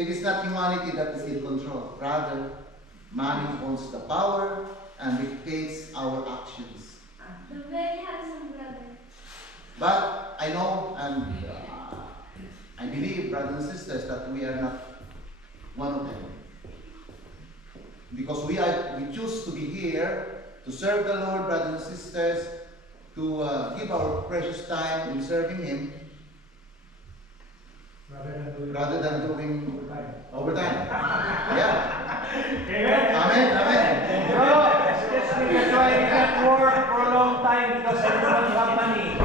it is not humanity that is in control. Rather, money owns the power and dictates our actions. The very handsome brother. But I know and I believe, brothers and sisters, that we are not one of them. Because we choose to be here to serve the Lord, brothers and sisters, to give our precious time in serving Him, rather than doing overtime. Yeah. Amen. Amen. Amen. Bro, especially that's why you can't work for a long time because you don't have money.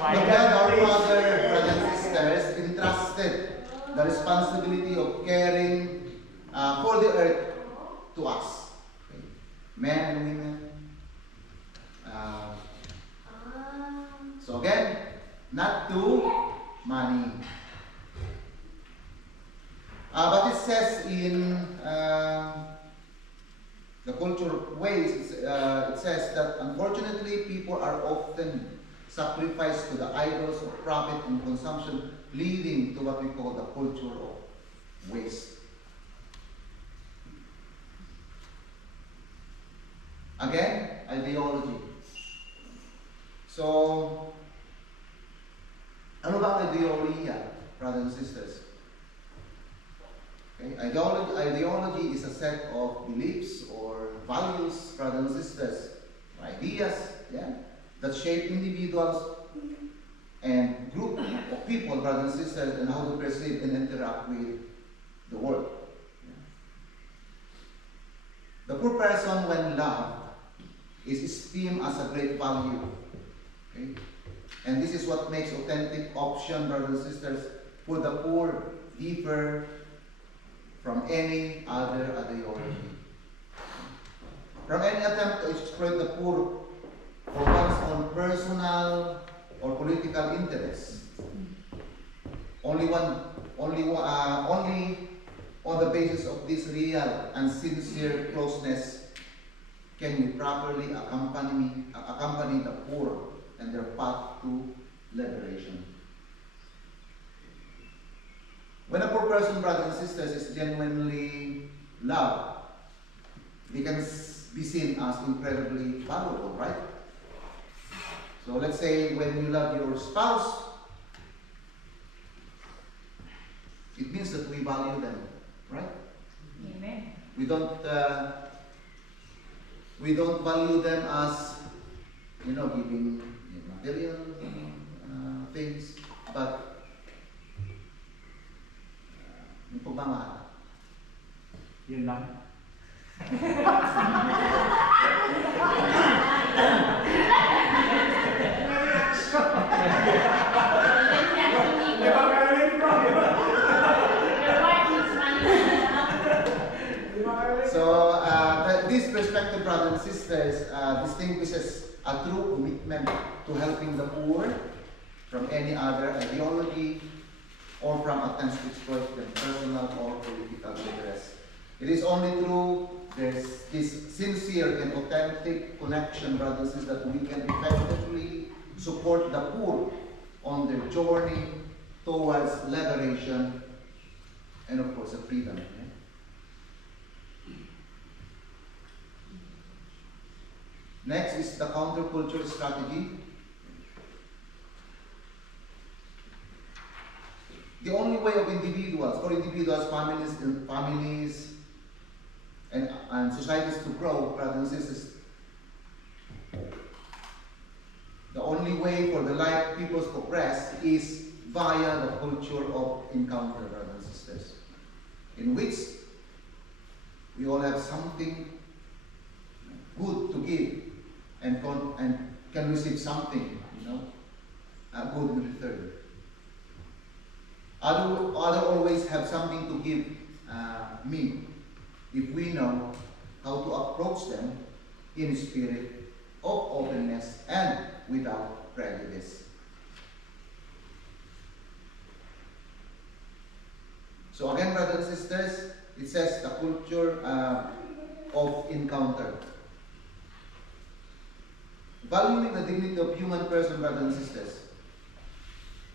But God, our Father, brothers and sisters, entrusted the responsibility of caring for the earth to us, okay? Men and women. So again, not to money. But it says in the cultural ways, it says that unfortunately people are often sacrificed to the idols of profit and consumption, leading to what we call the culture of waste. Again, ideology. So, ano ba ang ideolohiya, brothers and sisters? Okay? Ideology is a set of beliefs or values, brothers and sisters, ideas, yeah, that shape individuals and group of people, brothers and sisters, and how to perceive and interact with the world. Yeah. The poor person, when loved, is esteemed as a great value. Okay? And this is what makes authentic option, brothers and sisters, for the poor differ from any other ideology. From any attempt to exploit the poor for one's own personal or political interests. Only on the basis of this real and sincere closeness can we properly accompany the poor and their path to liberation. When a poor person, brothers and sisters, is genuinely loved, they can be seen as incredibly valuable, right? So let's say when you love your spouse, it means that we value them, right? Amen. We don't value them as, giving material things, but yung pagmamahal. Yun lang. So this perspective, brothers and sisters, distinguishes a true commitment to helping the poor from any other ideology or from attempts to exploit their personal or political interests. It is only through this sincere and authentic connection, brothers and sisters, that we can effectively support the poor on their journey towards liberation and, of course, freedom. Next is the counterculture strategy. The only way of individuals, families, and societies to grow, brothers and sisters, the only way for the life peoples to progress is via the culture of encounter, brothers and sisters, in which we all have something good to give and can receive something, good in return. Other always have something to give me if we know how to approach them in a spirit of openness and without prejudice. So again, brothers and sisters, it says the culture of encounter. Valuing the dignity of human person, brothers and sisters.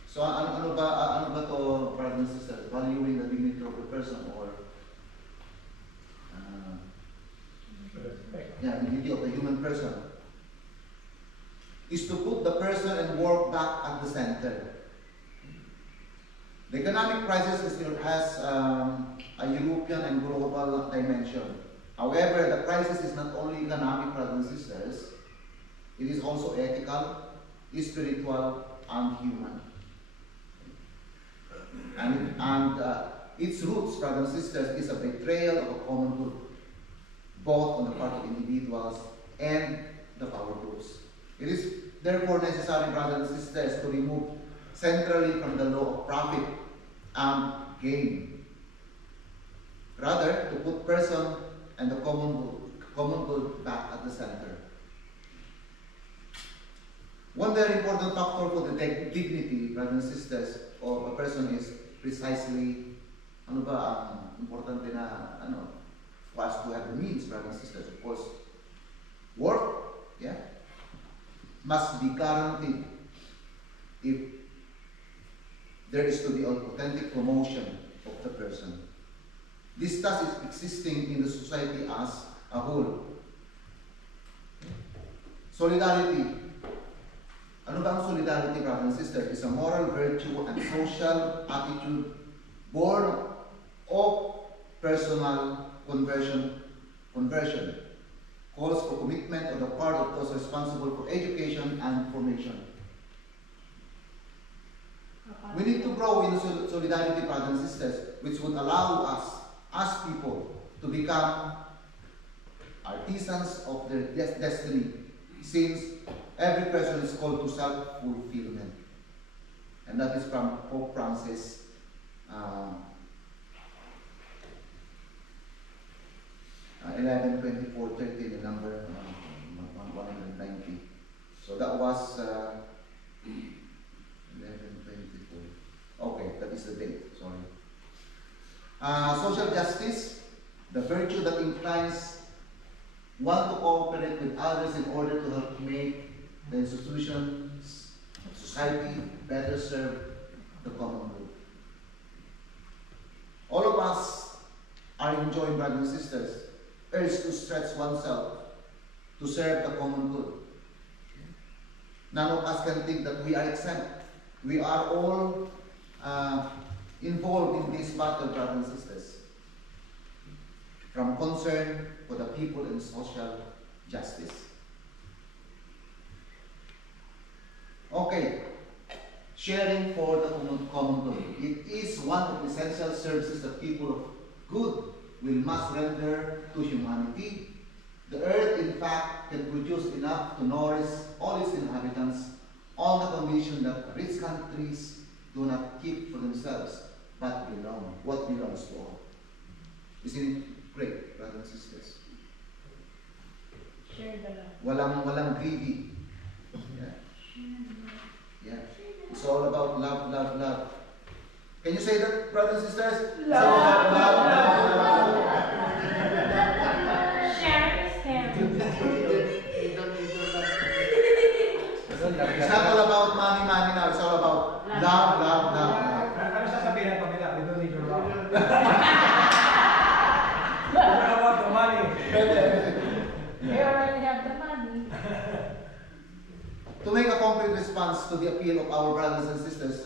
So ano ba to, brothers and sisters? Valuing the dignity of the person, or dignity of the human person, is to put the person and work back at the center. The economic crisis has a European and global dimension. However, the crisis is not only economic, brothers and sisters. It is also ethical, spiritual, and human. And its roots, brothers and sisters, is a betrayal of a common good, both on the part of individuals and the power groups. It is therefore necessary, brothers and sisters, to remove centrally from the law of profit and gain. Rather, to put person and the common good back at the center. One very important factor for the dignity, brothers and sisters, of a person is precisely, importante na, for us to have the means, brothers and sisters. Of course, work, must be guaranteed if there is to be an authentic promotion of the person. This thus is existing in the society as a whole. Solidarity. Ano ba ang solidarity, brothers and sisters? It's a moral virtue and social attitude born of personal conversion. Calls for commitment on the part of those responsible for education and formation. We need to grow in solidarity, brothers and sisters, which would allow us, as people, to become artisans of their destiny, since every person is called to self-fulfillment. And that is from Pope Francis, 11/24/13, the number 190. So that was 11/24. Okay, that is the date, sorry. Social justice, the virtue that inclines one to cooperate with others in order to help make the institutions of society better serve the common good. All of us are enjoying, brothers and sisters, urge to stretch oneself to serve the common good. None of us can think that we are exempt. We are all involved in this battle, brothers and sisters, from concern for the people and social justice. Okay, sharing for the common good. It is one of the essential services that people of good must render to humanity. The earth, in fact, can produce enough to nourish all its inhabitants on the condition that rich countries do not keep for themselves, but what belongs to all. Isn't it great, brothers and sisters? Share the love. Walang greedy. Yeah. It's all about love, love, love. Can you say that, brothers and sisters? Love, love, love. Share is caring. It's not all about money now. It's all about love, love, love. Ano sasabihin ng pamilya? We don't need your love. What about the money? We already have the money. To make a concrete response to the appeal of our brothers and sisters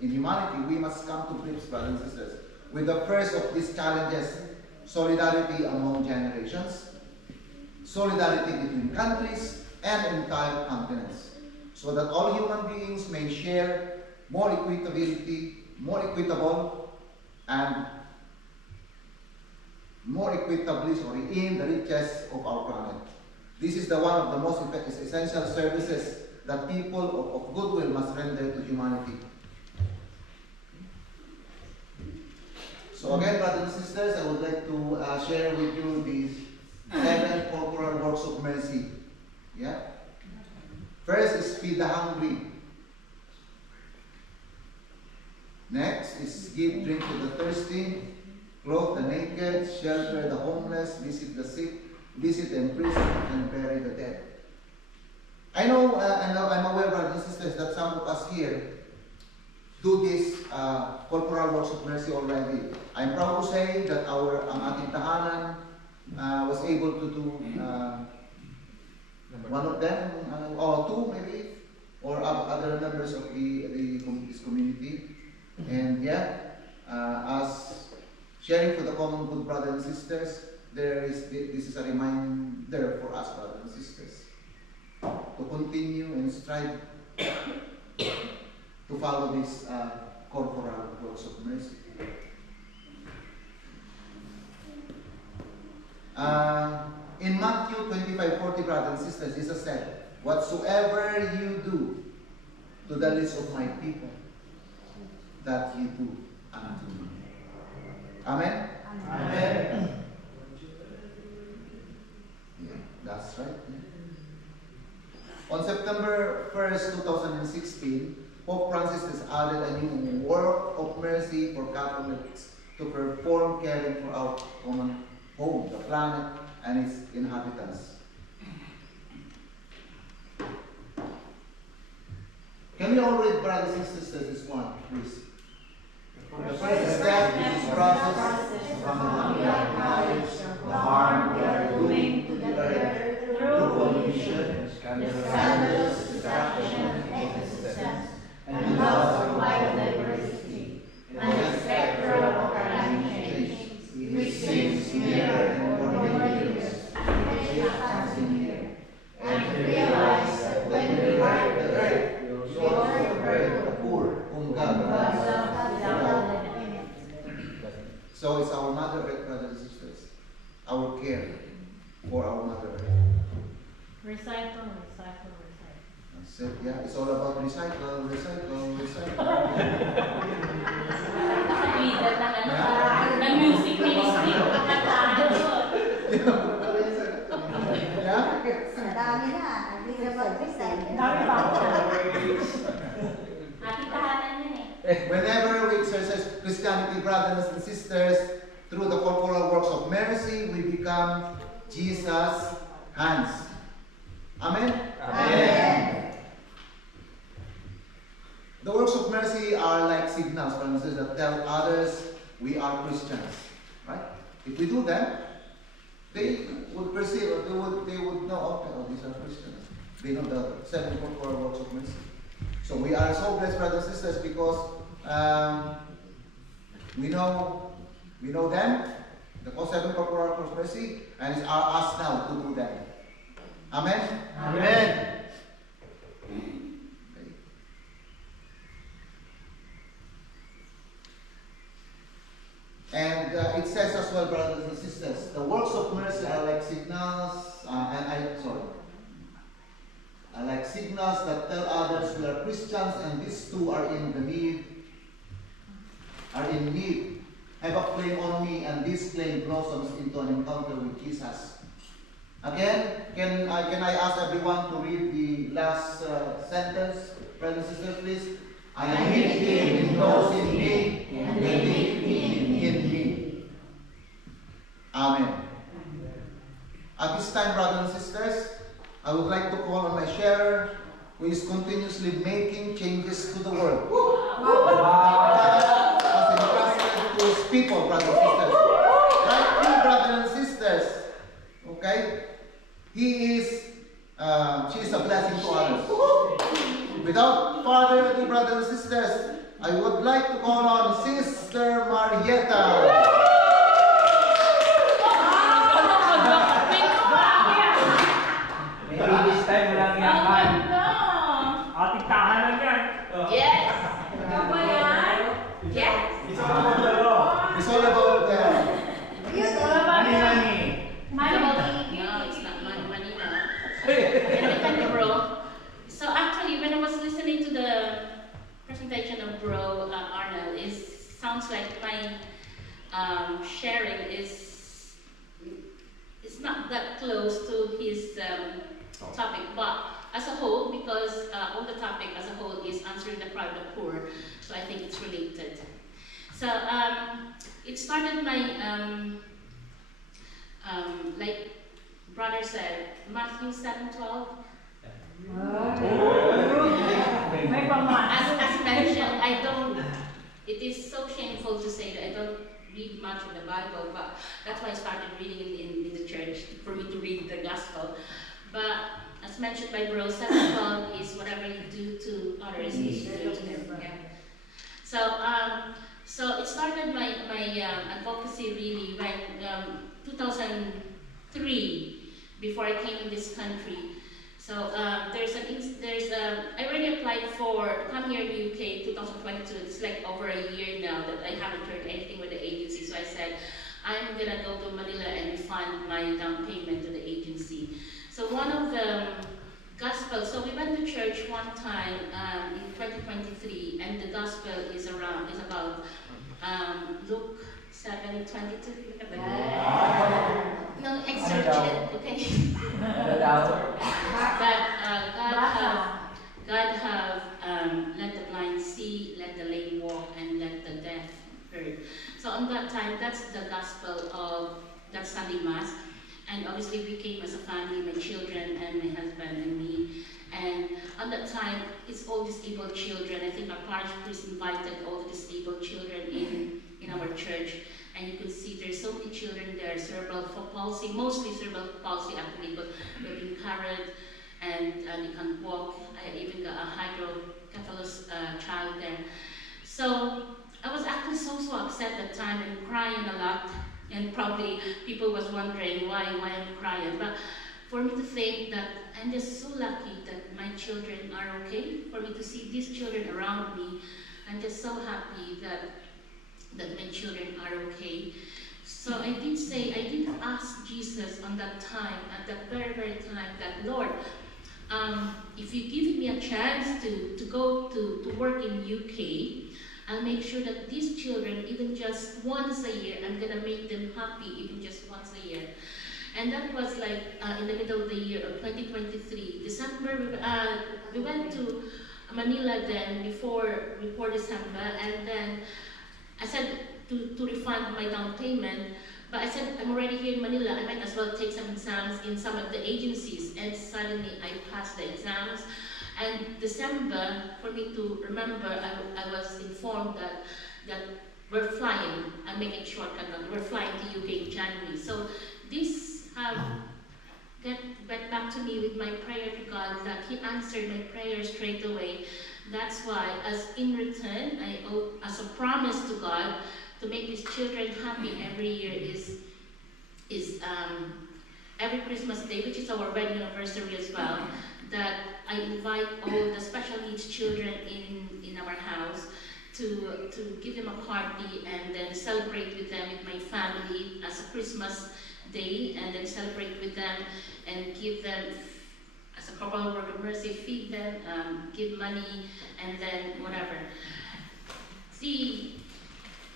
in humanity, we must come to grips, brothers and sisters, with the first of these challenges: solidarity among generations, solidarity between countries and entire continents, so that all human beings may share more equitable and more equitably in the riches of our planet. This is one of the most essential services that people of goodwill must render to humanity. So again, brothers and sisters, I would like to share with you these 7 corporal works of mercy. Yeah. First is feed the hungry. Next is give drink to the thirsty, clothe the naked, shelter the homeless, visit the sick, visit the imprisoned, and bury the dead. last year do this corporal works of mercy already. I'm proud to say that ang ating tahanan was able to do one of them, or two maybe, or other members of this community. And yeah, as sharing for the common good, brothers and sisters, this is a reminder for us, brothers and sisters, to continue and strive to follow this corporal works of mercy. In Matthew 25:40, brothers and sisters, Jesus said, "Whatsoever you do to the least of my people, that you do unto me." Amen? Amen. Yeah, that's right. On September 1st, 2016, Pope Francis has added a new work of mercy for Catholics to perform caring for our common home, the planet, and its inhabitants. Can we all read, brothers and sisters, this one, please? The first step in this process from we acknowledge the harm we are doing to the earth through pollution, the scandalous destruction of ecosystems, and loss of biodiversity, and the specter of climate change, which seems nearer and more dangerous each passing year. And to realize that when we hurt the earth, we also hurt the poor, whom God loves without limit. So it's our Mother Earth, brothers and sisters, our care for our Mother Earth. Recycle, recycle, recycle. That's it, yeah, it's all about recycle, recycle, recycle. Ng music ministry, kataan doon. Yeah? Dami na. Hindi na mag-recycle. Dami pa ako. Ating tahanan yun eh. Whenever we exercise Christianity, brothers and sisters, through the corporal works of mercy, we become Jesus' hands. Amen? Amen. The works of mercy are like signals, brothers and sisters, that tell others we are Christians. Right? If we do them, they would perceive, or they would know, okay, oh, these are Christians. They know the 7 corporal works of mercy. So we are so blessed, brothers and sisters, because we know them, the 7 corporal works of mercy, and it's us now to do them. Amen? Amen. Okay. And it says as well, brothers and sisters, the works of mercy are like signals, like signals that tell others we are Christians, and these two are in need, have a claim on me, and this claim blossoms into an encounter with Jesus. Again, can I ask everyone to read the last sentence, brothers and sisters, please? I need him in those in me, and they need him in me. Amen. At this time, brothers and sisters, I would like to call on my sharer, who is continuously making changes to the world. As entrusted to his people, brothers and sisters. Like you, brothers and sisters. Okay? She is a blessing to others. Without further ado, brothers and sisters, I would like to call on Sister Marietta. Maybe this time walang yakan. Ating tahanan yan. Yes! Ikaw ba yan? Yes! It's all about It's all about money. No, it's not money now. Bro. So actually, when I was listening to the presentation of Bro Arnold, it sounds like my sharing is not that close to his topic, but as a whole, because all the topic as a whole is answering the cry of the poor, so I think it's related. So it started my like brother said, Matthew 7:12. May pamanas. As shameful to say that I don't read much of the Bible, but that's why I started reading in the church, for me to read the gospel. But as mentioned by Bro, 7:12 is whatever you do to others, is you do to them. Yeah. So it started my advocacy really when 2003, before I came in this country. So I already applied for come here in UK 2022. It's like over a year now that I haven't heard anything with the agency. So I said I'm gonna go to Manila and refund my down payment to the agency. So one of the gospel. So we went to church one time in 2023, and the gospel is about Luke 7:22. Look at that. No, excerpt it, okay? God have let the blind see, let the lame walk, and let the deaf heard. So on that time, that's the gospel of that Sunday Mass. And obviously we came as a family, my children and my husband and me. And at that time, it's all disabled children. I think our parish priest invited all the disabled children in our church. And you can see there's so many children there, cerebral palsy, mostly cerebral palsy actually, but they've been carried and they can walk. I even got a hydrocephalus child there. So I was actually so upset at the time and crying a lot. And probably people was wondering why I'm crying. But for me to think that I'm just so lucky that my children are okay, for me to see these children around me, I'm just so happy that my children are okay. So I did ask Jesus on that time, at that very time, that Lord, if you give me a chance to go to work in UK, I'll make sure that these children, even just once a year, I'm gonna make them happy, even just once a year. And that was like in the middle of the year of 2023, December. We went to Manila then before December, and then I said to refund my down payment. But I said, I'm already here in Manila, I might as well take some exams in some of the agencies. And suddenly I passed the exams. And December, for me to remember, I was informed that we're flying. I'm making shortcut now. We're flying to UK in January. So this went back to me with my prayer to God, that He answered my prayer straight away. That's why, as in return, I owe as a promise to God to make these children happy every year is every Christmas Day, which is our wedding anniversary as well, that I invite all the special needs children in our house to give them a party and then celebrate with them with my family as a Christmas Day, and then celebrate with them and give them, as a corporal work of mercy, feed them, give money, and then whatever.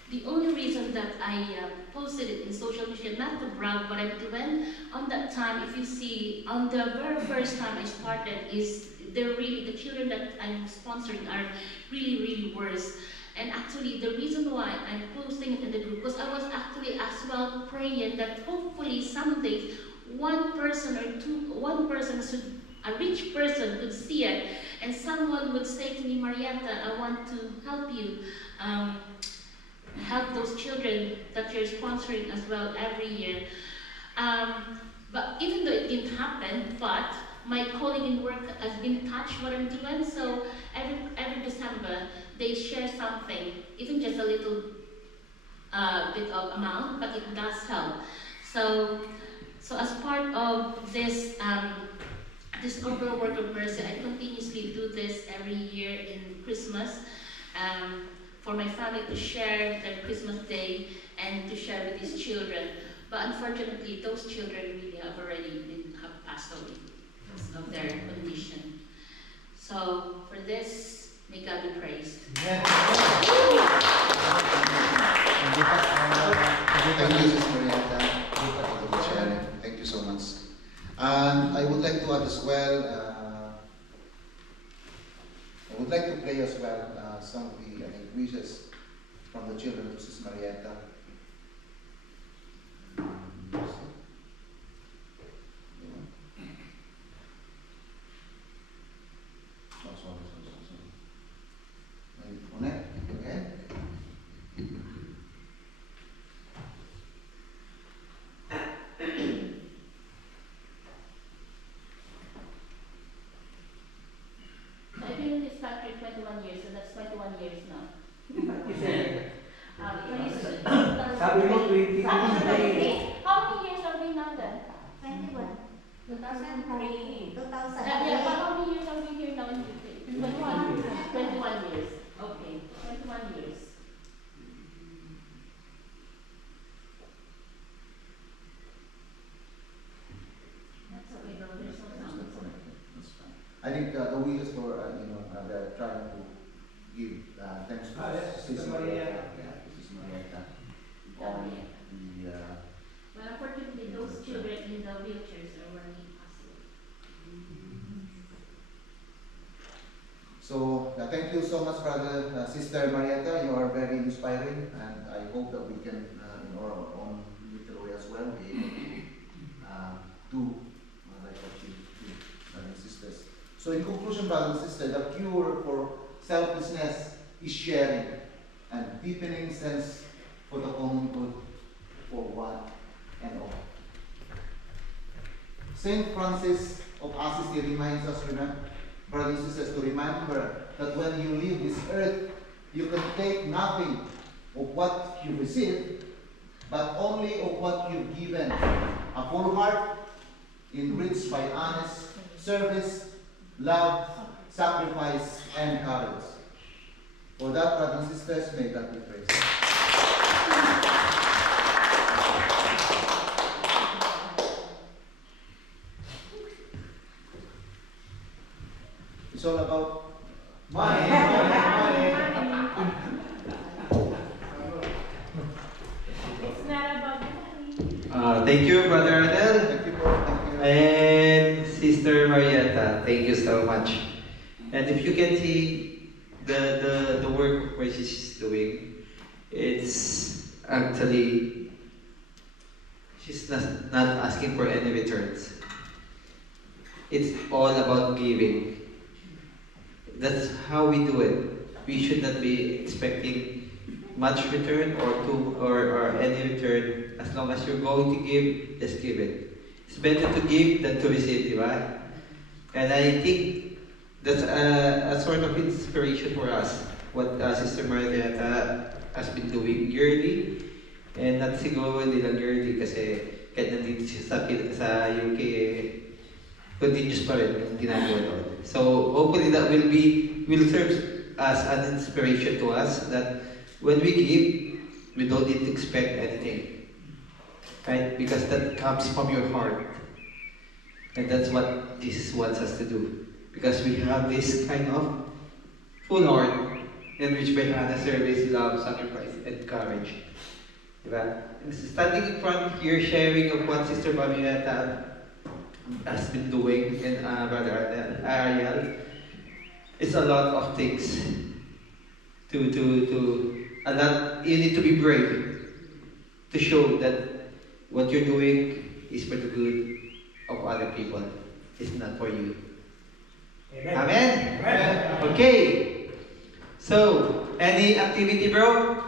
The only reason that I posted it in social media, not to brag what I'm doing, on that time, if you see, on the very first time I started, the children that I'm sponsoring are really worse. And actually, the reason why I'm posting it in the group, because I was actually as well praying that hopefully someday one person, a rich person could see it, and someone would say to me, Marietta, I want to help you. Help those children that you're sponsoring as well every year. But even though it didn't happen, but my colleague in work has been touched what I'm doing. So every December they share something, even just a little bit of amount, but it does help. So as part of this this corporal work of mercy, I continuously do this every year in Christmas. For my family to share their Christmas Day and to share with these children. But unfortunately, those children really have passed away because of their condition. So for this, may God be praised. Thank you, Sis Marietta, for sharing. Thank you so much. And I would like to add as well, I would like to play as well some of the wishes from the children to Sis Marietta. Sorry. Ulit, again. 21 years, so that's 21 years now. Sabi mo, 20. How many years are we now then? 21. 2003. 2003. Yeah, but how many years are we here now in UK? 21. 21 years. Okay, 21 years. That's okay though, there's no sound. That's fine. I think the wishes for, they're trying to give thanks to Sister Marietta. Yeah, to Sister Marietta. On the, Well, unfortunately, those children in the wheelchairs are running possible. so thank you so much, Brother Sister Marietta. You are very inspiring, and I hope that we can, in our own little way as well, be able to do like what you did, brothers and sisters. So in conclusion, brothers and sisters, the cure for selflessness is sharing and deepening sense for the common good for one and all. Saint Francis of Assisi reminds us, brothers and sisters, to remember that when you leave this earth, you can take nothing of what you receive, but only of what you've given. A full heart, enriched by honest service, love, sacrifice, and courage. For that, brothers and sisters, may God be praised. It's all about money, money, money. It's not about money. Thank you, Brother Arnel. Thank you, bro. Thank you. And Sister Marietta, thank you so much. And if you can see the work where she's doing, it's actually, she's not asking for any returns. It's all about giving. That's how we do it. We should not be expecting much return or any return. As long as you're going to give, just give it. It's better to give than to receive, right? And I think that's a sort of inspiration for us, what Sister Marietta has been doing yearly. And not siguro hindi lang yearly kasi kahit nandito siya sa UK, continuous pa rin yung ginagawa doon. So hopefully that will serve as an inspiration to us that when we give, we don't need to expect anything. Right? Because that comes from your heart. And that's what Jesus wants us to do. Because we have this kind of full heart enriched by honest service, love, sacrifice, and courage. Diba? And standing in front here, sharing of what Sister Marietta has been doing and Brother Ariel, it's a lot of things. A lot. You need to be brave to show that what you're doing is for the good of other people. It's not for you. Amen. Amen? Amen. Okay. So, any activity, bro?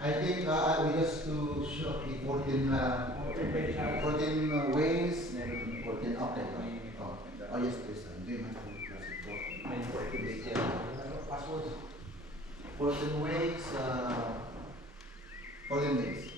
I think we just to show the 14 ways and 14 okay. Oh yes, please. Do you mind to password? 14 ways. 14 days.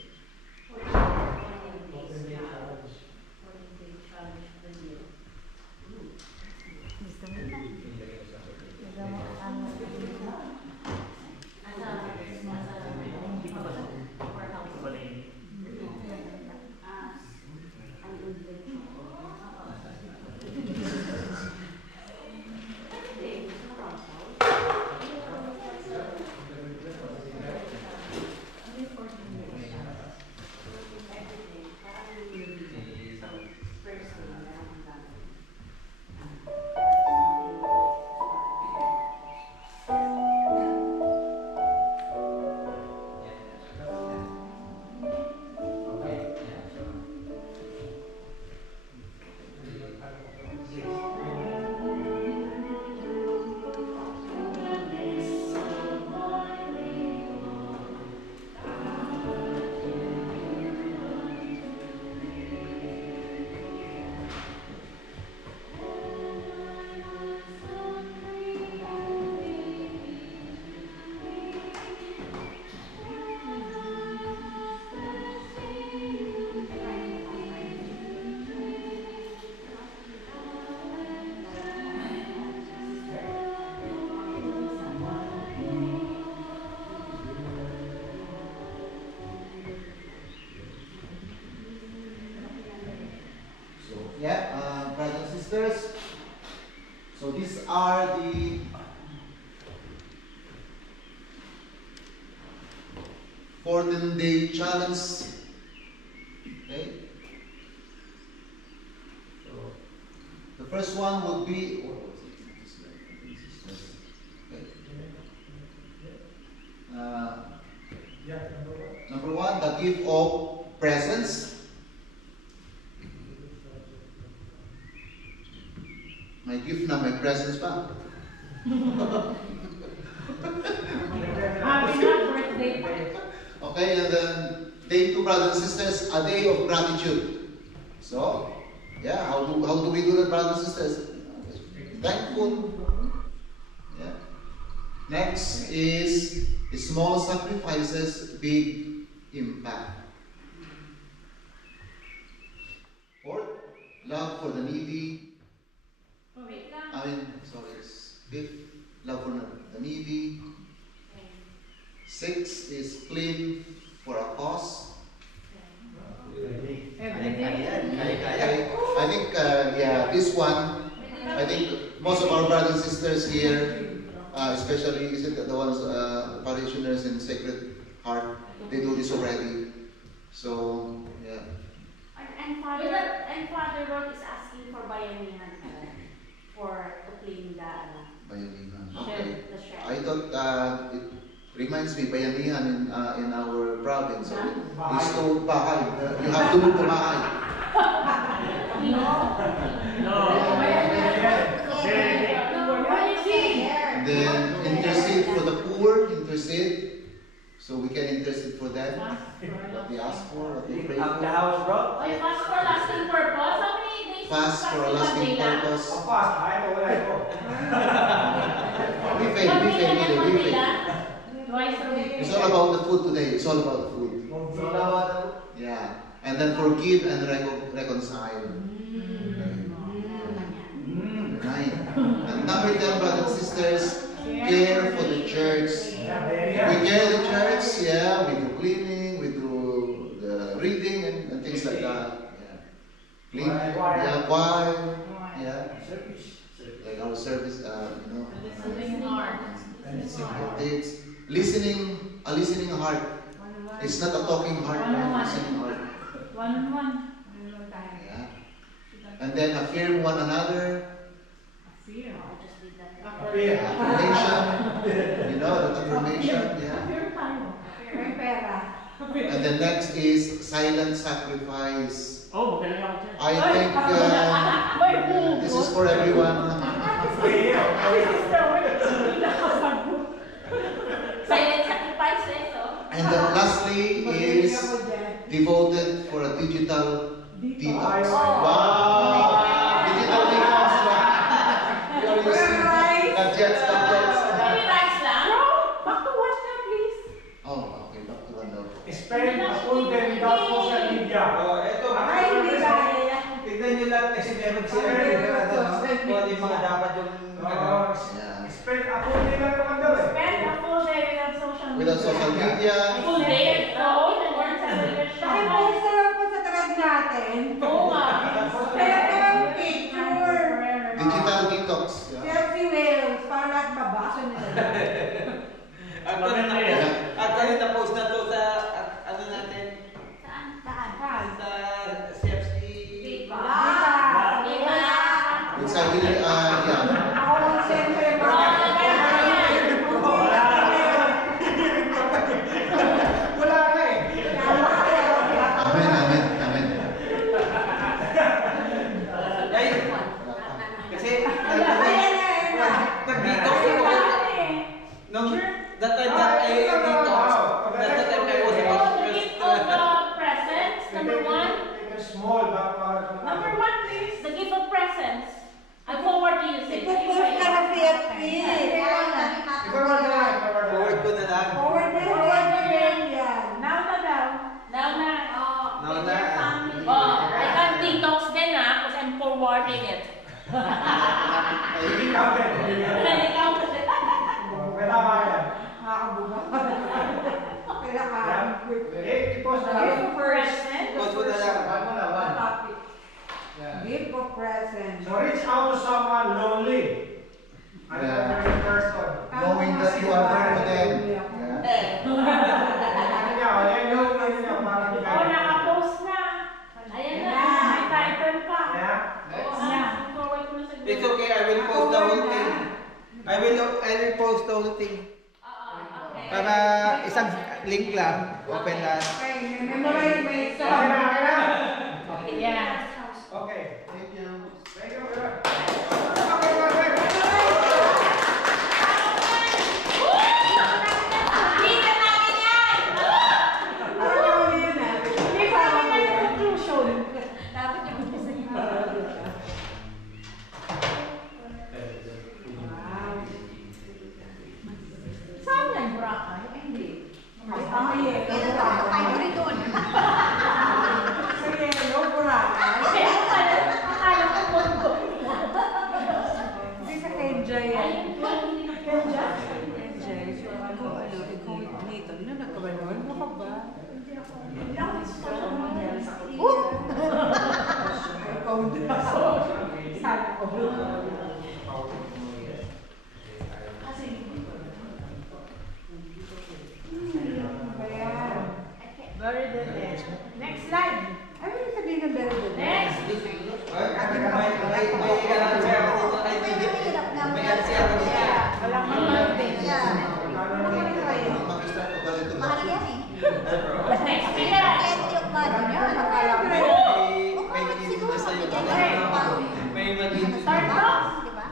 So these are the day challenge. Okay. So the first one would be. Number one, the gift of presence. My gift na, my presence pa. Happy birthday. Okay, and then day 2, brothers and sisters, a day of gratitude. So, yeah, how do we do that, brothers and sisters? Thankful. Yeah. Next is small sacrifices, big impact. Fourth, love for the needy. Fifth, love for the needy. 6 is clean for a cause. I think, this one, I think most of our brothers and sisters here, especially the ones parishioners in Sacred Heart, they do this already. So, yeah. And Father Lord is asking for bayanihan for to clean the Bayanihan. shed, Okay. the shed. I thought it reminds me bayanihan in our province. So it's to bahay. You have to move to bahay. And then intercede for the poor. Intercede. So we can intercede for them. What they ask for, what they pray Ang for. house, bro. Oh, you fast for lasting purpose? How many days? Fast for a lasting purpose. Pas, ay mo wala ko. We fail today. Twice a week. It's all about the food today. It's all about the food. Yeah. And then forgive and reconcile. Right. And number 10, brothers and sisters, care for the church. We care the church, yeah, we do cleaning, we do the reading and things like that. Yeah. Clean, yeah, choir, yeah. Like our service, Listening heart. it's listening, a listening heart. It's not a talking heart, but a listening heart. One. Yeah. And then affirm one another. Fear. I just did that. Affirmation, that affirmation, yeah. May pera. And then next is silent sacrifice. Oh, magaling ako dyan. I think this is for everyone. Silent sacrifice, so. And then lastly is devoted for a digital detox. Wow! Digital detox. We are using gadgets. Maybe rice lang? Back to watch na, please. Oh, okay. Back to one now. Spend a full day without social media. Oh, eto. Ay, hindi kaya. Tignan nyo lahat kasi meron siya. Kung ano yung mga dapat yung Yeah. Spend a full day lang naman daw eh. Spend a full day without social media. Without social media. Full day? Oo, work sa Ay, post na lang po sa track natin. Oo nga. Kaya kaya picture. Digital detox. Yeah. Selfie whales. Para lahat babasa nila. Actually, na-post na to sa, ano natin, Saan? sa CFC. It's a really, yeah. Ako lang siyempre Wala na eh. Amen. Ay, kasi, nag-detox ako. Nung, that time that I voting. Okay. Para isang link lang, open lang. Okay, memorize mo ito. Yeah. Okay. Thank you. Thank you, brother. Dito namin yan! Ano yun ah? Hindi pa kami na conclusion. Dapat yung umpisa niyo. Saan yan, Boracay? Ay, hindi. Sige, no, Boracay. Akala ko Bongo. Hindi sa Kenjay yan. Kenja? Kenjay. So, ako, ikaw dito. Ano nagkabanon? Ano ka ba? Hindi ako nagsasabi ng mga yan. Ikaw din. Sabi ko. Kasi, Very good. Next slide. Ano yung sabihin ng very good? next! Walang mag-marketing. Mag-start ko ba dito? Mahal yan eh. Next sila! Plenty of money yan. Akala mo. May Siguro sa'yo. mabigyan ka. May mag-ibig. Start mo! Di ba?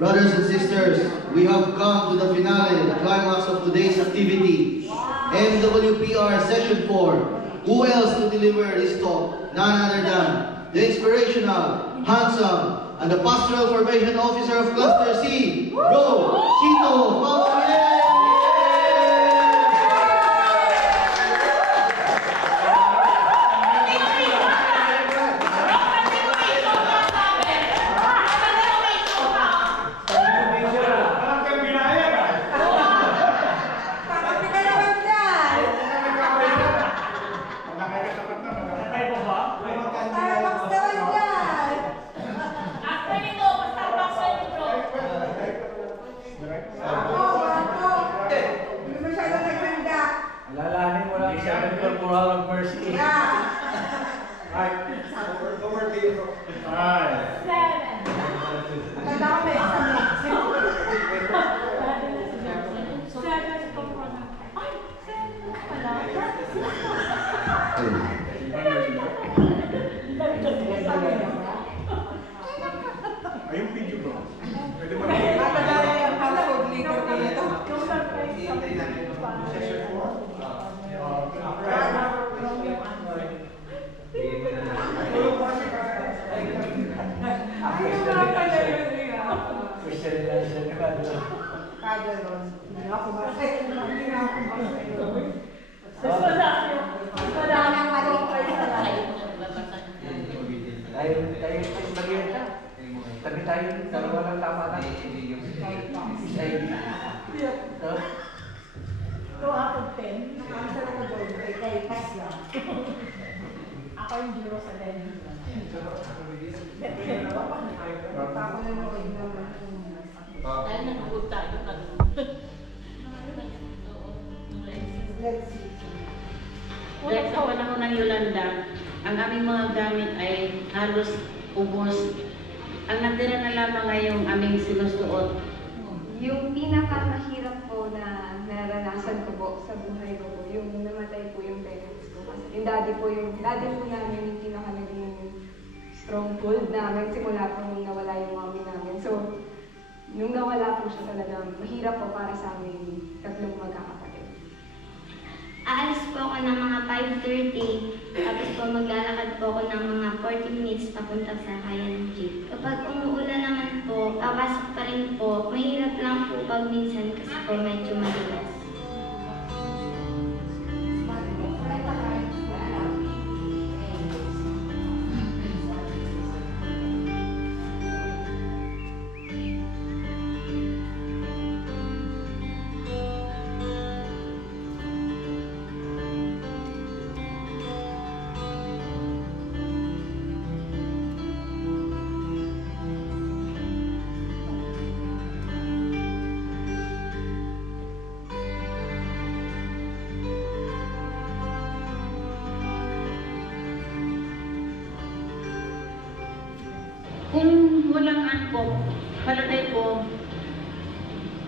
Brothers and sisters, we have come to the finale, the climax of today's activity. MWPR Session 4. Who else to deliver this talk? None other than the inspirational, handsome, and the pastoral formation officer of Cluster C, Bro Chito Pamamile! Parang kang binayad ah. Pakapit ka naman dyan. Nakakatapat na. Ay, po ba? Starbucks naman dyan. Actually, no. Starbucks sa inyo, bro. Ako. Hindi masyado naghanda. Alalahanin mo lang siya ng corporal of mercy. Yeah. Over to you, bro. Ay. 7. Tanda ko may isang mix. 7 po po na. Ay, 7 pala. Ay, yung video, bro. Pwede mo Matagal yung household leader ko nito. Yung surprise sa Session 4? Ayun nga pala yun. Christian lang siya na Kada ron. Hindi ako masaya. Hindi na ako masaya. Mas madami yung surprise sa lahat. Tayo mag-iyan ka. Tabi tayo, dalawa lang tama na. Isa yun. So, 2 out of 10. Nakakasal ako doon. Kay Pass lang. Ako yung Jerusalem. Ako na nood naman. Dahil nag-good tayo. Let's see. Dahil sa panahon ng Yolanda, ang aming mga gamit ay halos ubos. Ang natira na lamang ay yung aming sinusuot. Yung pinakamahirap po na naranasan ko po sa buhay ko po, yung namatay po yung parents ko. Kasi yung daddy po namin yung pinaka naging stronghold namin simula po nung nawala yung mommy namin. So, nung nawala po siya talaga, mahirap po para sa amin tatlong magkakapatid. Aalis po ako ng mga 5:30, tapos po maglalakad po ako ng mga 40 minutes papunta sa Kayan Jeep. Kapag umuulan naman po, papasok pa rin po, mahirap lang po pag minsan kasi po medyo malilas. kung walang angkop, palagay ko,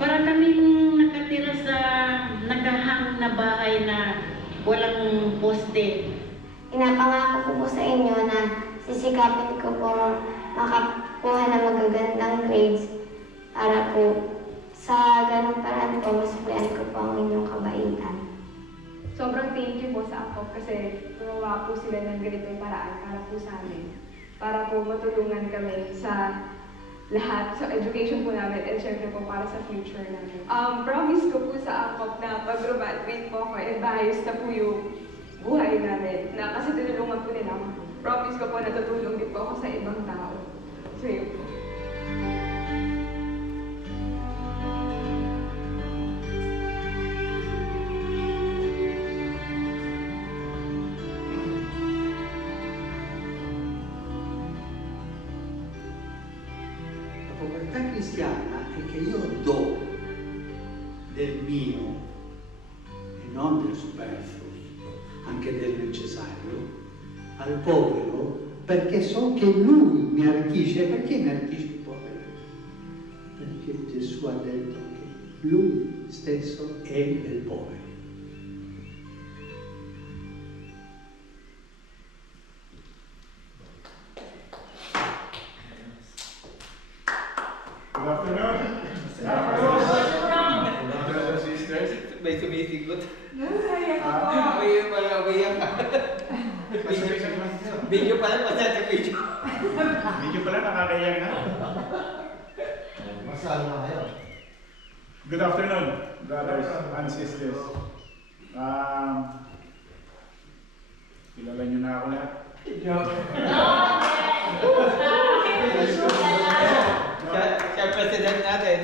para kaming nakatira sa nagahang na bahay na walang poste. Pinapangako ko po sa inyo na sisikapin ko po makakuha ng magagandang grades para po sa ganung paraan po masuklian ko po ang inyong kabaitan. Sobrang thank you po sa AKOP kasi gumawa po sila ng ganitong paraan para po sa amin. Para po matulungan kami sa lahat, sa education po namin and syempre po para sa future namin. Promise ko po sa AKOP na pag-graduate po ako and maayos na po yung buhay namin. Na kasi tinulungan po nila ako. Promise ko po na tutulong din po ako sa ibang tao. So yun po. La povertà cristiana è che io do del mio e non del superfluo, anche del necessario, al povero perché so che lui mi arricchisce. Perché mi arricchisce il povero? Perché Gesù ha detto che lui stesso è del povero. Good afternoon. Brothers and sisters. May sumisigot. Ay, Video pala, masaya video. Video pala, nakakayang na. Masal na kayo. Good afternoon, brothers and sisters. Kilala niyo na ako lahat. Siya president natin.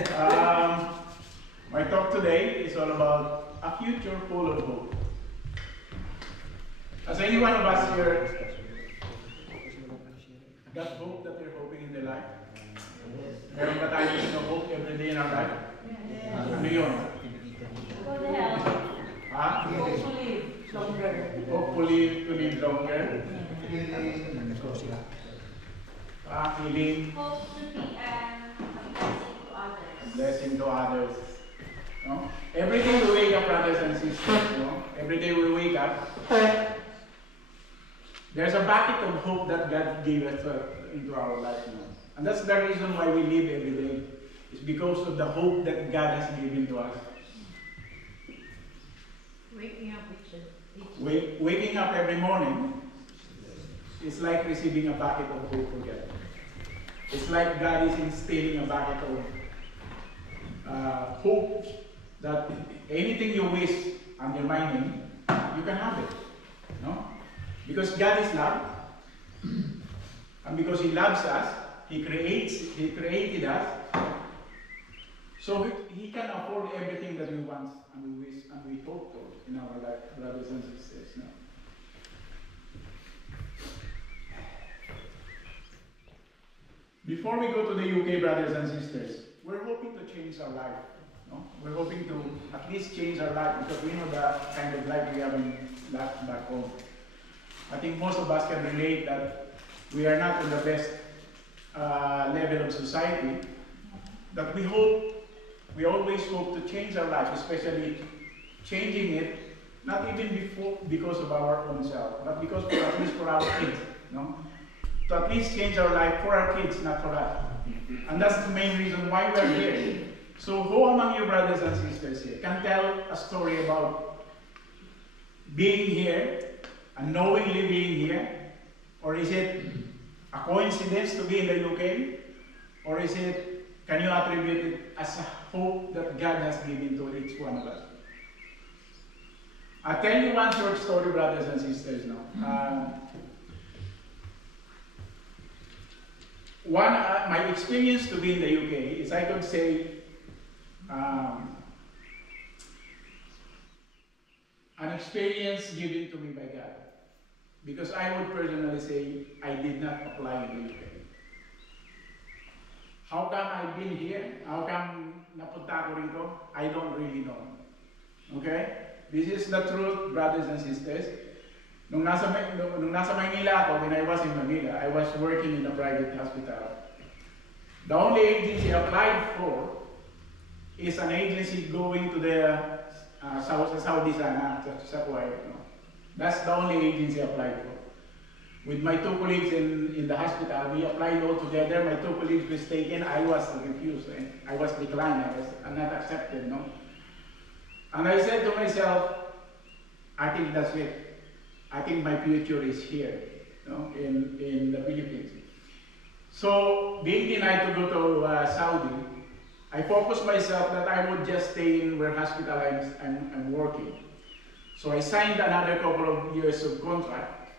My talk today is all about a future full of hope. As any one of us here got hope that they're hoping in their life? Meron ba tayo yung hope every day in our life? Ano yun? Go to hell. Ha? hopefully longer. Hopefully to live longer. Healing. Hope to be a blessing to others. Blessing to others. No? Every day we wake up, brothers and sisters, no? Every day we wake up, there's a bucket of hope that God gave us into our life. No? And that's the reason why we live every day. It's because of the hope that God has given to us. Waking up Waking up every morning is like receiving a bucket of hope from God. It's like God is instilling a bucket of hope that anything you wish undermining, you can have it. No? Because God is love, and because He loves us, He created us, so He can afford everything that we want and we wish and we hope for in our life, brothers and sisters. No? Before we go to the UK, brothers and sisters, we're hoping to change our life. No? We're hoping to at least change our life because we know the kind of life we have back home. I think most of us can relate that we are not in the best level of society, that we always hope to change our life, especially changing it, not even because of our own self, but because at least for our kids. No? To at least change our life for our kids, not for us. And that's the main reason why we're here. So who among you brothers and sisters here can tell a story about being here and knowingly being here? Or is it a coincidence to be in the UK? Or is it, can you attribute it as a hope that God has given to each one of us? I'll tell you one short story, brothers and sisters, now. My experience to be in the UK is, I could say, an experience given to me by God. Because I would personally say, I did not apply in the UK. How come I've been here? How come napunta ko rito? I don't really know. Okay? This is the truth, brothers and sisters. Nung nasa Manila ako, when I was in Manila, I was working in a private hospital. The only agency I applied for is an agency going to the Saudi Sana, sa Kuwait. No? That's the only agency I applied for. With my two colleagues in the hospital, we applied all together. My two colleagues were taken. I was refused. I was declined. I was not accepted. No. And I said to myself, I think that's it. I think my future is here, no, in the Philippines. So, being denied to go to Saudi, I focused myself that I would just stay in where hospital I'm working. So I signed another couple of years of contract,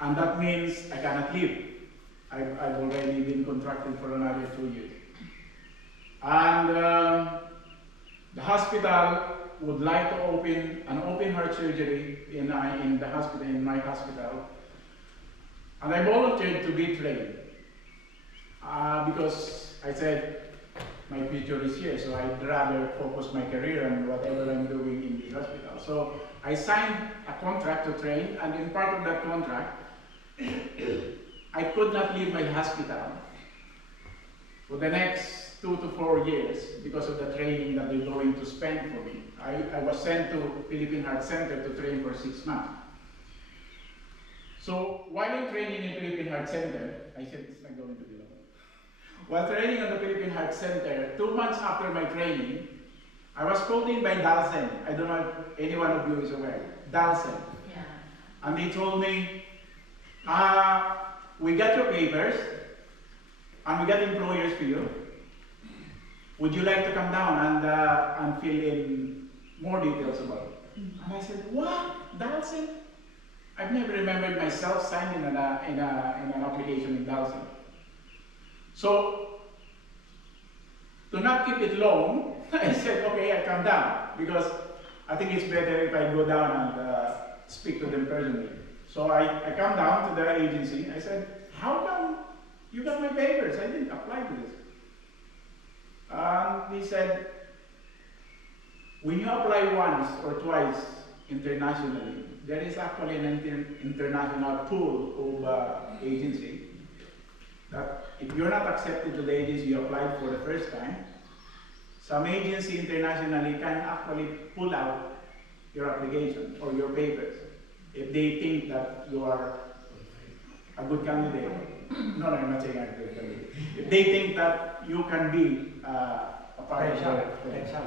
and that means I cannot leave. I've already been contracted for another 2 years. And the hospital would like to open an open heart surgery in the hospital, in my hospital. And I volunteered to be trained because I said my future is here, so I'd rather focus my career on whatever I'm doing in the hospital. So I signed a contract to train, and in part of that contract, I could not leave my hospital for the next 2 to 4 years because of the training that they're going to spend for me. I was sent to Philippine Heart Center to train for 6 months. So while I'm training in Philippine Heart Center, I said it's not going to be long. While training at the Philippine Heart Center, 2 months after my training, I was called in by Dalsen. I don't know if any one of you is aware. Dalsen. Yeah. And they told me, we got your papers, and we got employers for you. Would you like to come down and fill in more details about it? And I said, what? Dalsen? I've never remembered myself signing in an application in Dalsen. So, to not keep it long, I said, okay, I'll come down, because I think it's better if I go down and speak to them personally. So I come down to the agency. I said, how come you got my papers? I didn't apply to this. And he said, when you apply once or twice internationally, there is actually an international pool of agency that if you're not accepted to the agency you applied for the first time, some agency internationally can actually pull out your application or your papers if they think that you are a good candidate. No, I'm not saying I'm a good candidate. If they think that you can be a part of the.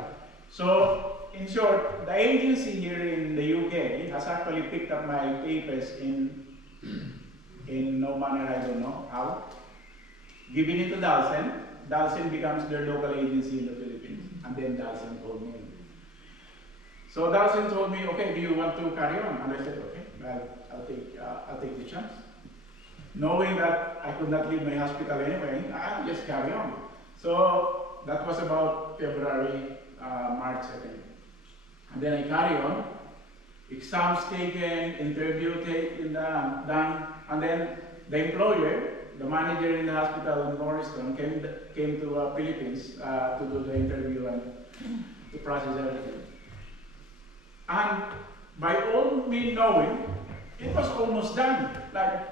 So, in short, the agency here in the UK has actually picked up my papers in no manner, I don't know how, giving it to Dalsen. Dalsen becomes their local agency in the Philippines, and then Dalsen called me. So Dalsen told me, okay, do you want to carry on? And I said, okay, well, I'll take the chance. Knowing that I could not leave my hospital anyway, I'll just carry on. So that was about February, March, I think. And then I carry on, exams taken, interview taken, done, and then the employer, the manager in the hospital in Morriston, came to Philippines to do the interview and to process everything. And by all me knowing, it was almost done. Like,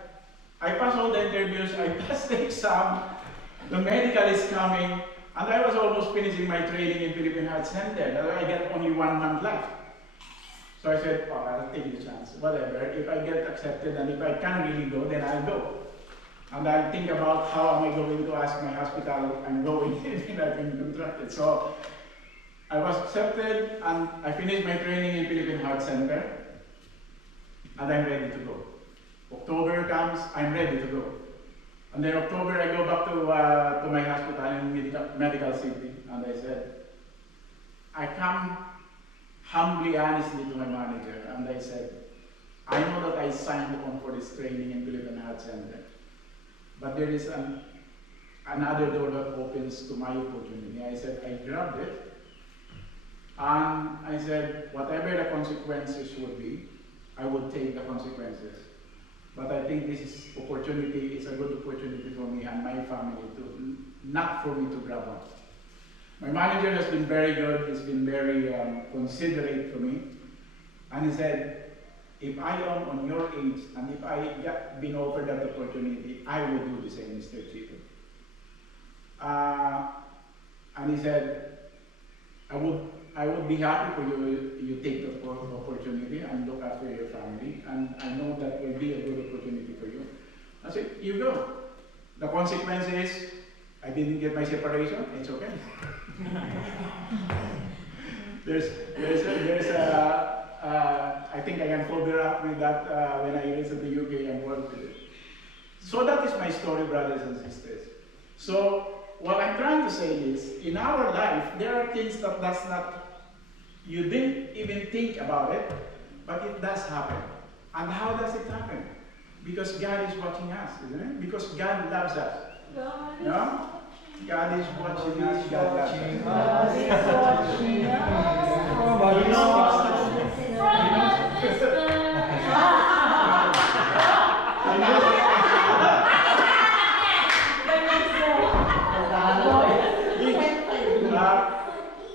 I passed all the interviews, I passed the exam, the medical is coming, and I was almost finishing my training in Philippine Heart Center. I got only 1 month left. So I said, oh, I'll take the chance, whatever. If I get accepted and if I can really go, then I'll go. And I'll think about how am I going to ask my hospital I'm going if I've been contracted. So I was accepted and I finished my training in Philippine Heart Center, and I'm ready to go. October comes, I'm ready to go. And then October, I go back to my hospital in Medical City, and I said, I come humbly, honestly to my manager, and I said, I know that I signed on for this training in Philippine Heart Center, but there is another door that opens to my opportunity. I said, I grabbed it, and I said, whatever the consequences would be, I would take the consequences. But I think this opportunity is a good opportunity for me and my family to, not for me to grab on. My manager has been very good, he's been very considerate for me. And he said, if I am on your age and if I been offered that opportunity, I would do the same, Mr. Chito. And he said, I would be happy for you take the opportunity and look after your family, and I know that will be a good opportunity for you. I said, you go. The consequence is, I didn't get my separation, it's okay. I think I can cover up with that when I reach the UK and work with it. So that is my story, brothers and sisters. So what I'm trying to say is, in our life, there are things that you didn't even think about it, but it does happen. And how does it happen? Because God is watching us, isn't it? Because God loves us. No? God is watching us, God loves us. God is watching us.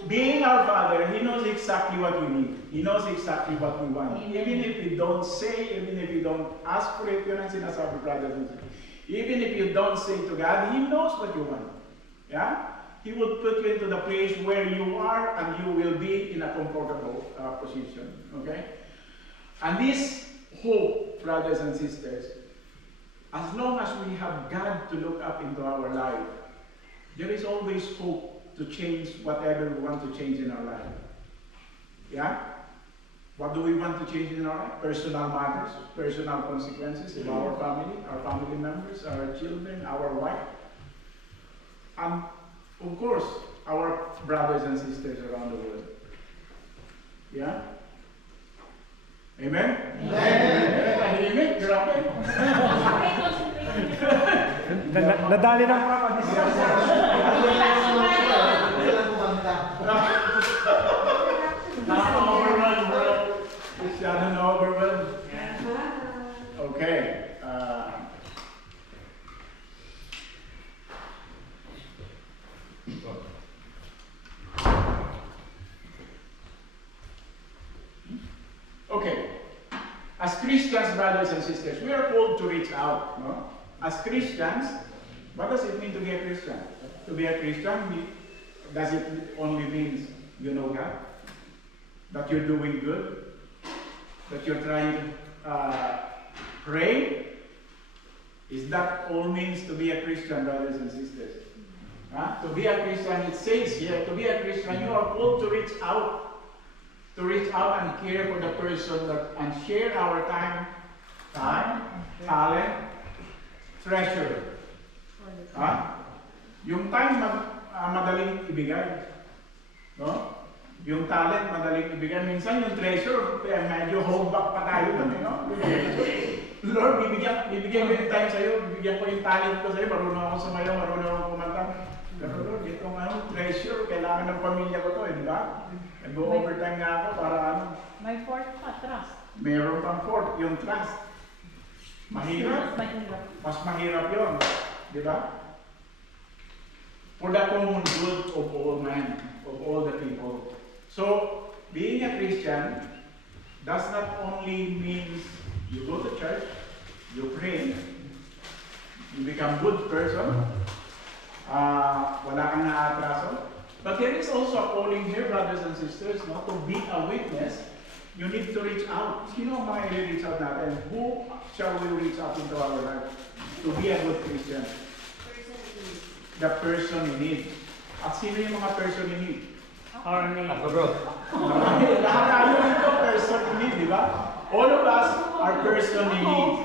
Being our Father, He knows exactly what we need. He knows exactly what we want. Even if we don't say, even if we don't ask for it, yun ang sinasabi, brothers and sisters. Even if you don't say to God, He knows what you want. Yeah? He will put you into the place where you are, and you will be in a comfortable position. Okay? And this hope, brothers and sisters, as long as we have God to look up into our life, there is always hope to change whatever we want to change in our life. Yeah? What do we want to change in our life? Personal matters, personal consequences in our family members, our children, our wife. And of course, our brothers and sisters around the world. Yeah? Amen? Amen. Tahimik, grabe. Nadali ng papa. Overwhelmed, bro. Masyado na overwhelmed. Okay. Okay. As Christians, brothers and sisters, we are called to reach out. No? As Christians, what does it mean to be a Christian? To be a Christian, does it only mean you know God? That you're doing good? That you're trying to pray? Is that all means to be a Christian, brothers and sisters? To be a Christian, it says here, to be a Christian, you are called to reach out. To reach out and care for the person and share our time, talent, treasure. Yung time madaling ibigay. No? Yung talent madaling ibigay. Minsan yung treasure, medyo hold back pa tayo dun, no? Lord, bibigyan ko yung time sa'yo, bibigyan ko yung talent ko sa'yo, marunong ako sumayaw, marunong ako kumanta. Pero Lord, itong treasure, kailangan ng pamilya ko to, di ba? Nag-overtime nga ako para ano? May fourth pa, trust. Meron pang fourth, yung trust. Mahirap. Mas mahirap yun. Di ba? For the common good of all men, of all the people. So, being a Christian does not only mean you go to church, you pray, you become good person, wala kang naatraso. But there is also a calling here, brothers and sisters, no? To be a witness, you need to reach out. Sino ang mga i-reach out natin? Who shall we reach out into our life to be a good Christian? The person in need. At sino yung mga person in need? Our need. Ako bro. Lahat tayo ito, person in need, di ba? All of us are person in need.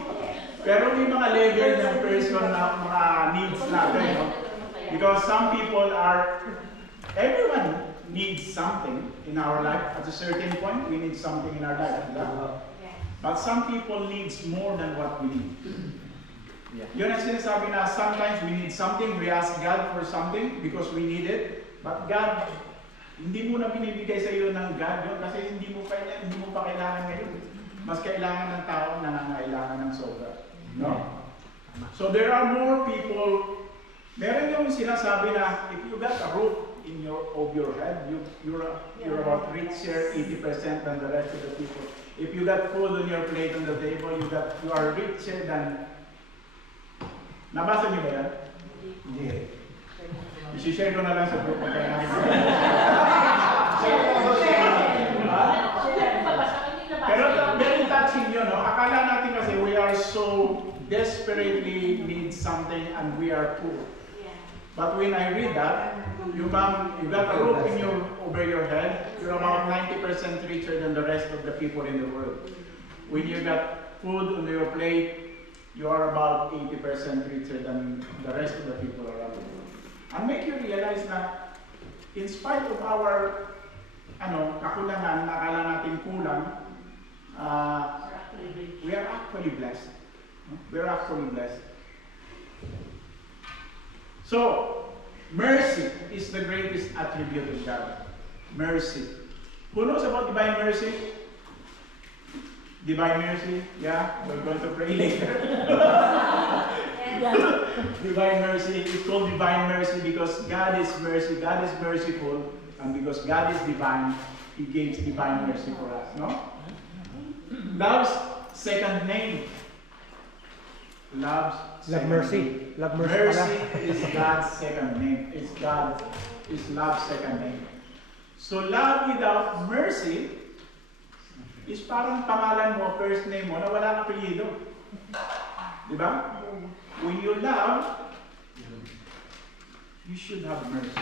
Pero may mga level ng person na mga needs natin, no? Because some people are, everyone needs something in our life. At a certain point, we need something in our life. But some people needs more than what we need. Yun ang sinasabi na sometimes we need something, we ask God for something because we need it. But God, hindi mo na binibigay sa iyo ng God yun kasi hindi mo pa kailangan ngayon. Mas kailangan ng tao na nangangailangan ng sobra. No? So there are more people. Meron yung sinasabi na if you got a roof of your head, you're about richer 80% than the rest of the people. If you got food on your plate on the table, you are richer than. Nabasa niyo ba yan? Hindi. I-share ko na lang sa group pagka Pero very touching yun, no? Akala natin kasi we are so desperately need something and we are poor. But when I read that, you got a roof over your head, you're about 90% richer than the rest of the people in the world. When you got food on your plate, you are about 80% richer than the rest of the people around the world. And make you realize that in spite of our kakulangan, nakala natin kulang, we are actually blessed. We are actually blessed. So, mercy is the greatest attribute of God. Mercy. Who knows about divine mercy? Divine mercy? Yeah, we're going to pray later. Divine mercy. It's called divine mercy because God is mercy, God is merciful, and because God is divine, He gives divine mercy for us, no? Love's second name. Love's Love mercy. Love mercy. Mercy is God's second name. It's love's second name. So love without mercy is parang pangalan mo, first name mo, na wala kang apelyido. Diba? When you love, you should have mercy.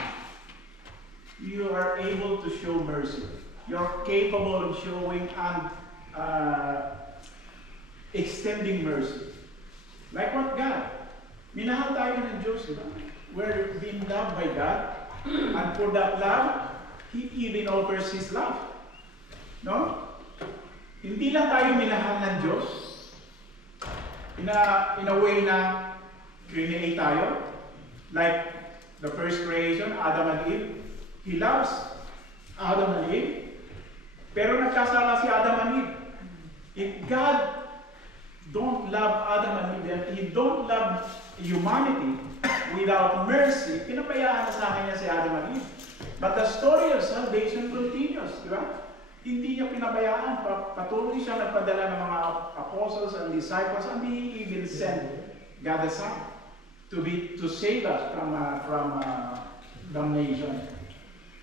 You are able to show mercy. You're capable of showing and extending mercy. Like what God? Minahal tayo ng Diyos, diba? We're being loved by God. And for that love, He even offers His love. No? Hindi lang tayo minahal ng Diyos in a way na create tayo. Like the first creation, Adam and Eve. He loves Adam and Eve. Pero nagkasala si Adam and Eve. If God don't love Adam and Eve, He don't love humanity without mercy, pinabayaan na sa akin niya si Adam and Eve. But the story of salvation continues, di ba? Hindi niya pinabayaan, patuloy siya nagpadala ng mga apostles and disciples, and He even sent God the Son to save us from damnation.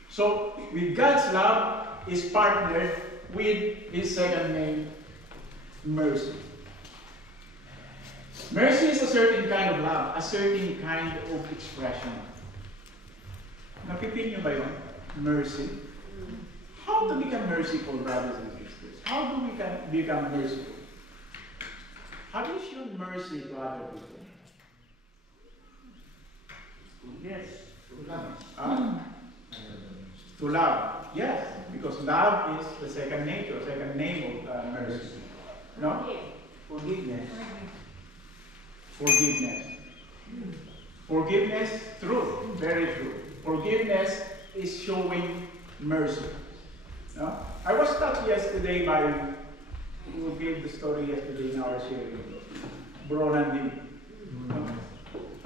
So, with God's love is partnered with His second name, mercy. Mercy is a certain kind of love, a certain kind of expression. Napipin niyo ba yun? Mercy. How to become merciful, brothers and sisters? How do we become merciful? Have you shown mercy to other people? Yes. To love. Yes, because love is the second nature, second name of mercy. No? Forgiveness. Forgiveness. Forgiveness, true, very true. Forgiveness is showing mercy. No? I was touched yesterday by who gave the story yesterday in our sharing. Bronan Lee.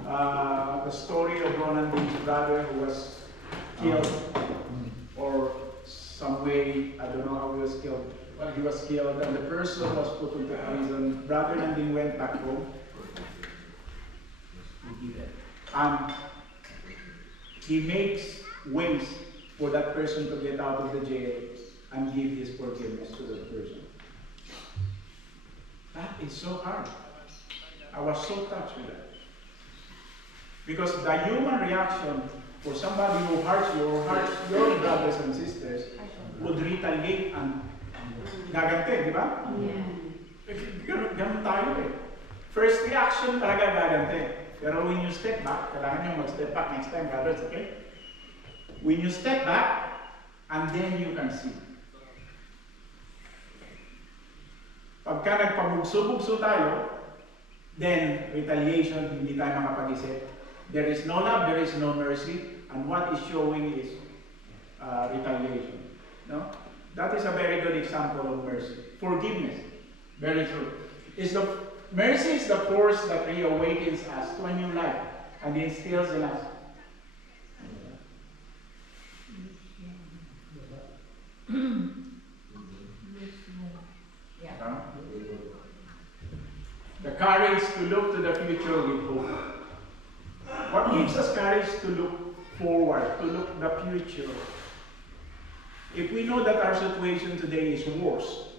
The story of Bronan Lee's brother who was killed, or some way, I don't know how he was killed, but he was killed, and the person was put into prison. Brother Nandin went back home. And he makes ways for that person to get out of the jail and give his forgiveness to that person. That is so hard. I was so touched with that. Because the human reaction for somebody who hurts you or hurts your brothers and sisters would retaliate and gagante, di ba? Yeah. Ganun tayo eh. First reaction talaga gagante. Pero when you step back, kailangan nyo mag-step back next time, brothers, okay? When you step back, and then you can see. Pagka nagpabugso-bugso tayo, then retaliation, hindi tayo makapag-isip. There is no love, there is no mercy, and what is showing is retaliation. No? That is a very good example of mercy. Forgiveness, very true. Mercy is the force that reawakens us to a new life and instills in us. The courage to look to the future with hope. What gives us courage to look forward, to look the future? If we know that our situation today is worse,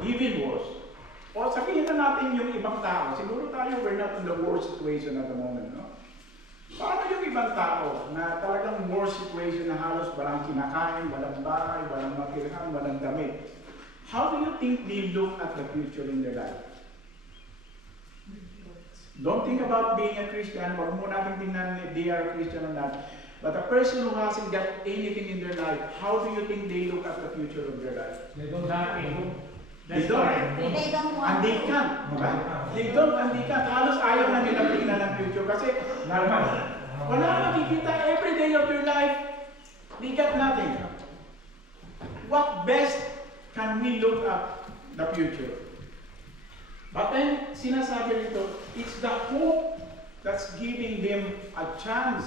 even worse, o sabihin na natin yung ibang tao, siguro tayo we're not in the worst situation at the moment, no? Paano yung ibang tao na talagang worst situation na halos walang kinakain, walang bahay, walang matirhan, walang damit? How do you think they look at the future in their life? Don't think about being a Christian. Wag mo natin tingnan if they are a Christian or not. But a person who hasn't got anything in their life, how do you think they look at the future of their life? They don't have any. They don't. They don't want And they to. can't. They don't and they can't. Halos ayaw na nilang tingnan ng future kasi wala makikita every day of your life. They got nothing. What best can we look at the future? But then, sinasabi nito, it's the hope that's giving them a chance.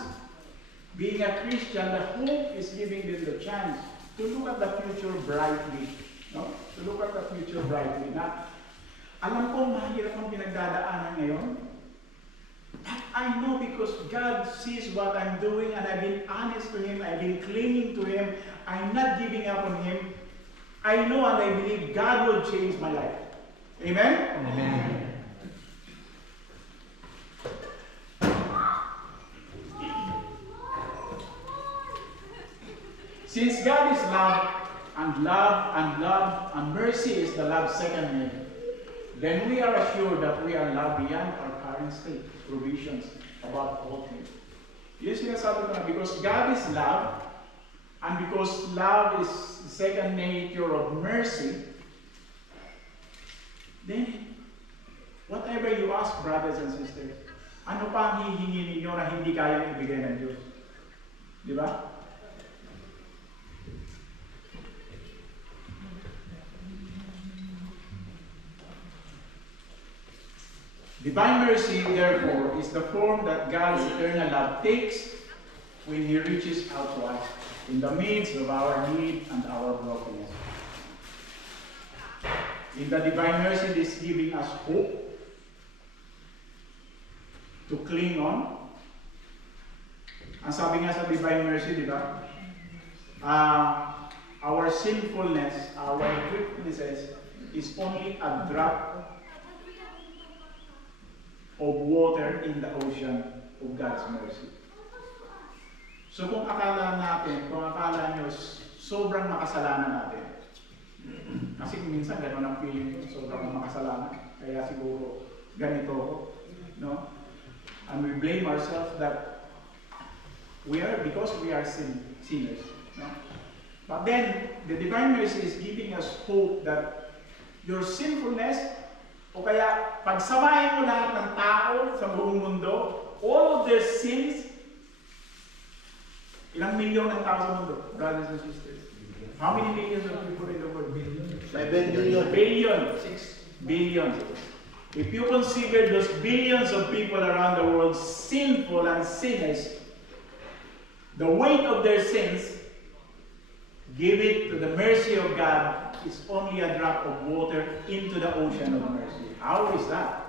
Being a Christian, the hope is giving them the chance to look at the future brightly. No? To look at the future brightly. Na, alam ko, mahirap ang pinagdadaanan ngayon. But I know because God sees what I'm doing and I've been honest to Him, I've been clinging to Him, I'm not giving up on Him. I know and I believe God will change my life. Amen? Amen. Since God is love, and mercy is the love's second name, then we are assured that we are loved beyond our current state, provisions about all things. Yun sinasabi ko na, because God is love, and because love is the second nature of mercy, then, whatever you ask, brothers and sisters, ano pa ang hihingi ninyo na hindi kayang ibigay ng Diyos? Di ba? Divine mercy, therefore, is the form that God's eternal love takes when He reaches out to us in the midst of our need and our brokenness. In the divine mercy, this is giving us hope to cling on. Ang sabi nga sa divine mercy, di ba? Our sinfulness, our weaknesses is only a drop of water in the ocean of God's mercy. So kung akala nyo sobrang makasalanan natin, kasi minsan gano'n ang feeling ko, sobrang makasalanan, kaya siguro ganito ako, no? And we blame ourselves that because we are sinners, no? But then, the divine mercy is giving us hope that your sinfulness, o kaya pagsamahin mo lahat ng tao sa buong mundo, all of their sins, ilang milyon ng tao sa mundo, brothers and sisters? How many millions of people in the world? 7 billion. Billion. 6 billion. If you consider those billions of people around the world sinful and sinners, the weight of their sins, give it to the mercy of God, is only a drop of water into the ocean of mercy. How is that?